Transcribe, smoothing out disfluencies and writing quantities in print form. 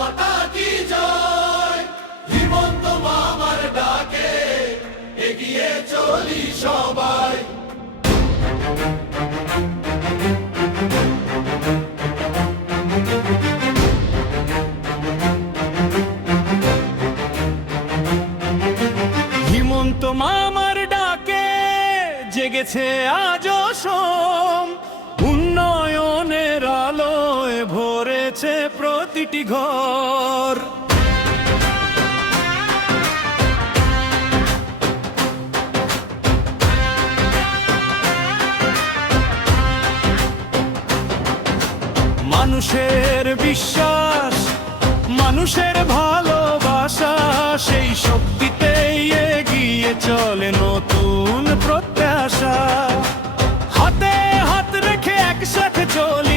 মাতা কি জয়, হিমন্ত মামার ডাকে এগিয়ে চলি সবাই। হিমন্ত মামার ডাকে জেগেছে আজ সোম, উন্নয়নের আলোয় ভরেছে প্রতিটি ঘর। মানুষের বিশ্বাস, মানুষের ভালোবাসা, সেই শক্তিতেই এগিয়ে চলে নতুন প্রত্যাশা। হাতে হাত রেখে একসাথে চলি